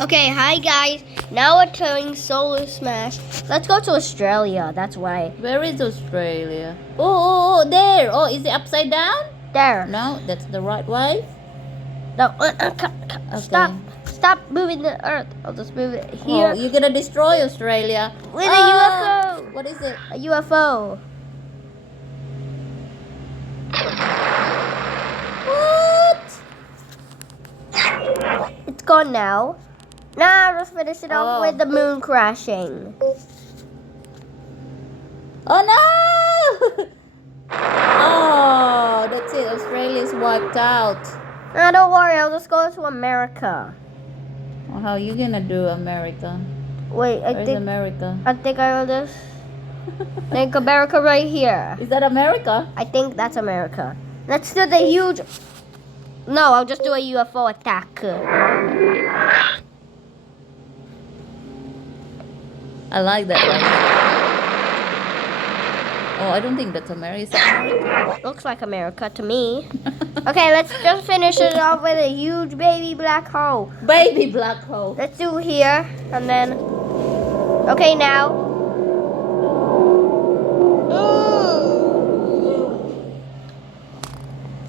Okay, hi guys. Now we're playing Solar Smash. Let's go to Australia. That's why. Where is Australia? Oh, there. Oh, is it upside down? There. No, that's the right way. No. Stop. Stop moving the Earth. I'll just move it here. Oh, you're gonna destroy Australia. With a UFO. What is it? A UFO. What? It's gone now. Now let's finish it off Oh. with the moon crashing. Oh no! Oh, that's it. Australia's wiped out. No, don't worry. I'll just go to America. Well, how are you gonna do America? Wait, Where's America? I think I will just think America right here. Is that America? I think that's America. Let's do the huge. No, I'll just do a UFO attack. I like that one. Oh, I don't think that's America. Is that America? Looks like America to me. Okay, let's just finish it off with a huge baby black hole. Baby black hole. Let's do here and then. Okay, now.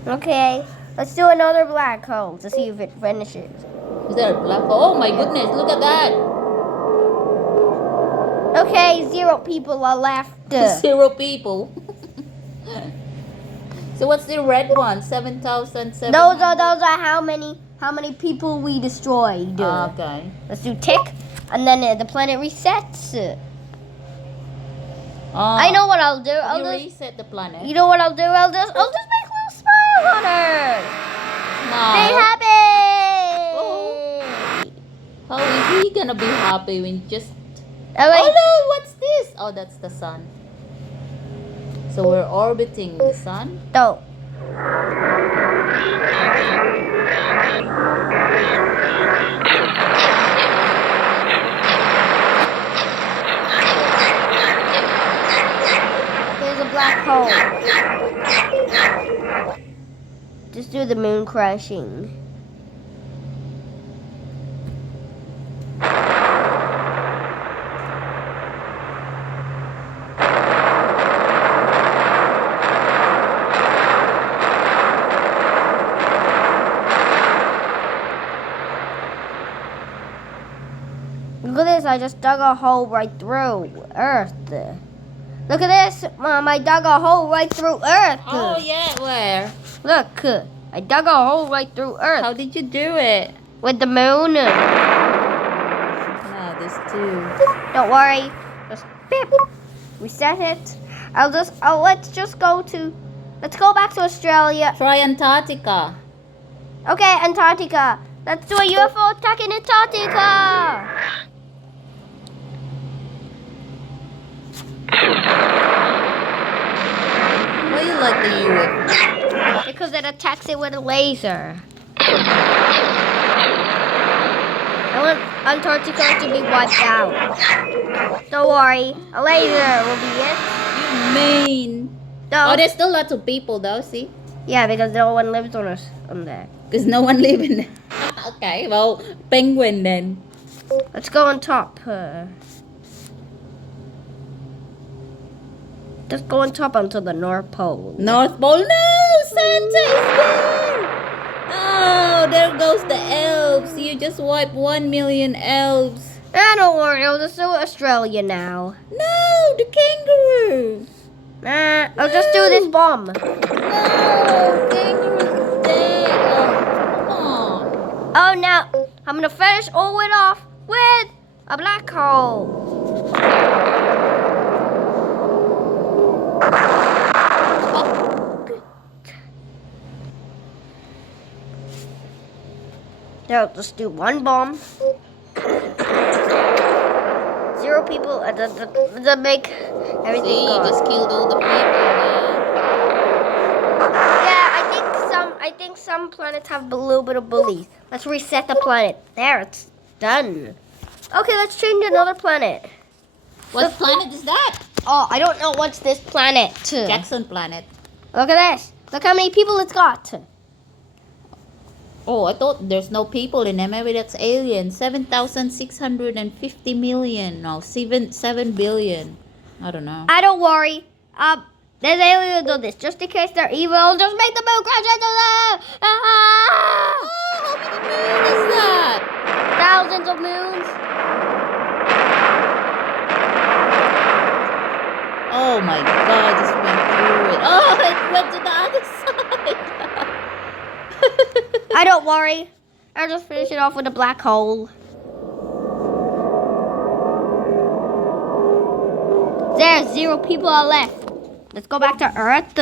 Okay, let's do another black hole to see if it finishes. Is that a black hole? Oh my goodness, look at that. Okay, 0 people are left. 0 people. So what's the red one? 7,700. Those are how many people we destroyed. Okay. Let's do tick, and then the planet resets. Oh, I know what I'll do. you I'll just, reset the planet. you know what I'll do? I'll just make a little smile on her. Stay Smile. happy. Oh. How is he gonna be happy when just... Oh, wait. Oh no, what's this? Oh, that's the sun. So we're orbiting the sun. No. There's a black hole. Just do the moon crashing. Look at this, I just dug a hole right through Earth. Look at this, Mom, I dug a hole right through Earth. Oh yeah, where? Look, I dug a hole right through Earth. How did you do it? With the moon. No, there's 2. Don't worry, just beep, reset it. Let's go back to Australia. Try Antarctica. Okay, Antarctica. Let's do a UFO attack in Antarctica. Why you like the UFO? Because it attacks it with a laser. I want Antarctica to be wiped out. Don't worry, a laser will be it. You mean? No. Oh, there's still lots of people though, see? Yeah, because no one lives on there. Because no one lives in there. Okay, well, penguin then. Let's go on top. Just go on top onto the North Pole. North Pole? No! Santa is there! Oh, there goes the elves. You just wiped 1 million elves. Don't worry, I'll just do Australia now. No, the kangaroo. I'll just do this bomb. No, kangaroo's dead. Oh, come on. Oh, now I'm gonna finish all it off with a black hole. Now just do one bomb. 0 people to make everything See, you go. just killed all the people. Yeah, I think some planets have a little bit of bullies. Let's reset the planet. There, it's done. Okay, let's change another planet. What planet is that? Oh, I don't know what's this planet. Jackson planet. Look at this. Look how many people it's got. Oh, I thought there's no people in there. Maybe that's aliens. 7,650 million. No, 7 billion. I don't know. I don't worry. There's aliens on this. Just in case they're evil, just make the moon crash into them. Ah! Oh, how many moon is that? Thousands of moons. Oh my god, I just went through it. Oh, it went to the other side. I don't worry. I'll just finish it off with a black hole. There's 0 people are left. Let's go back to Earth.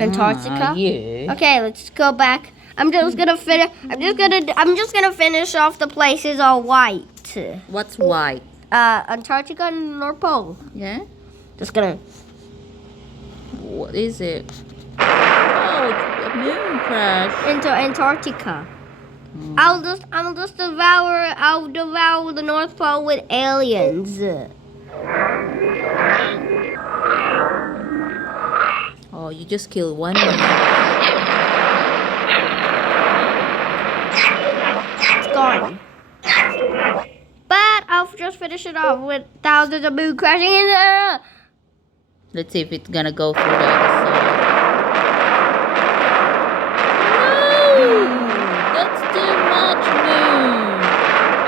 Antarctica. Yeah. Okay, let's go back. I'm just gonna finish off the places all white. What's white? Antarctica and North Pole. Yeah? Just gonna. What is it? Oh, it's a moon crash. Into Antarctica. I'll devour the North Pole with aliens. Oh, you just killed one man. It's gone. But I'll just finish it off with thousands of moon crashing in there. Let's see if it's gonna go through the other side. No! That's too much moon.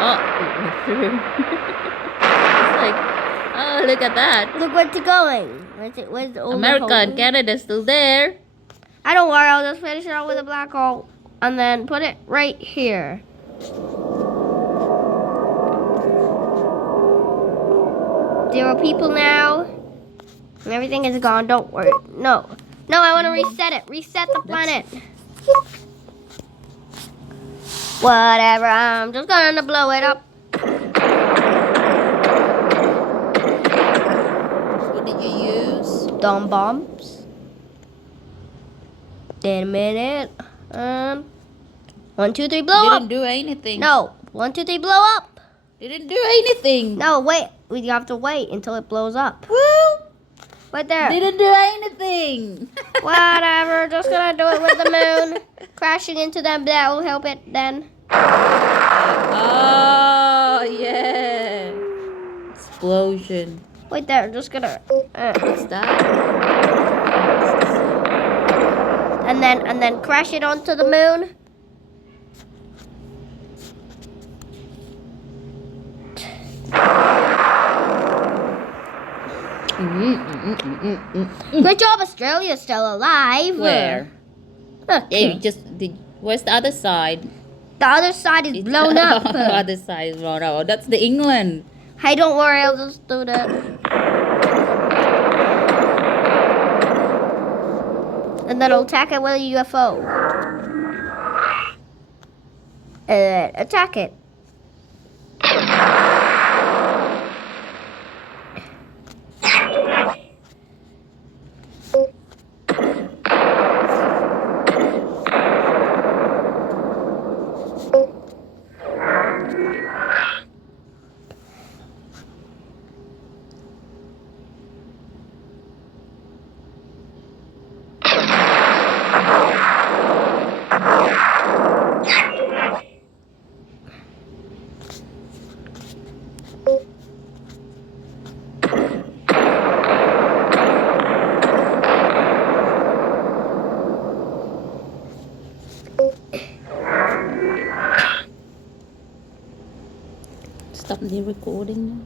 Oh, it went through. It's like, oh, look at that. Look where it's going. Where's the America and Canada still there. I don't worry. I'll just finish it off with a black hole and then put it right here. Zero people now. And everything is gone. Don't worry. No, I want to reset it. Reset the planet. Whatever. I'm just gonna blow it up. What did you use? Dumb bombs. Wait a minute. 1, 2, 3, blow up. Didn't do anything. No. 1, 2, 3, blow up. Didn't do anything. No, wait. We have to wait until it blows up. Woo! Right there. Didn't do anything. Whatever. Just gonna do it with the moon. Crashing into them. That will help it then. Oh, yeah. Explosion. Wait there. Just gonna. What's that? And then crash it onto the moon. Great job, Australia's still alive. Where? Okay. Yeah, you just did. Where's the other side? The other side is blown up. The other side is blown up. Oh, that's the England. Hey, don't worry, I'll just do that. And then I'll attack it with a UFO. Attack it. Stop the recording now.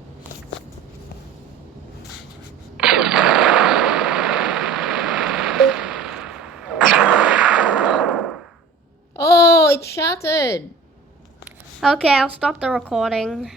Oh, it shattered. Okay, I'll stop the recording.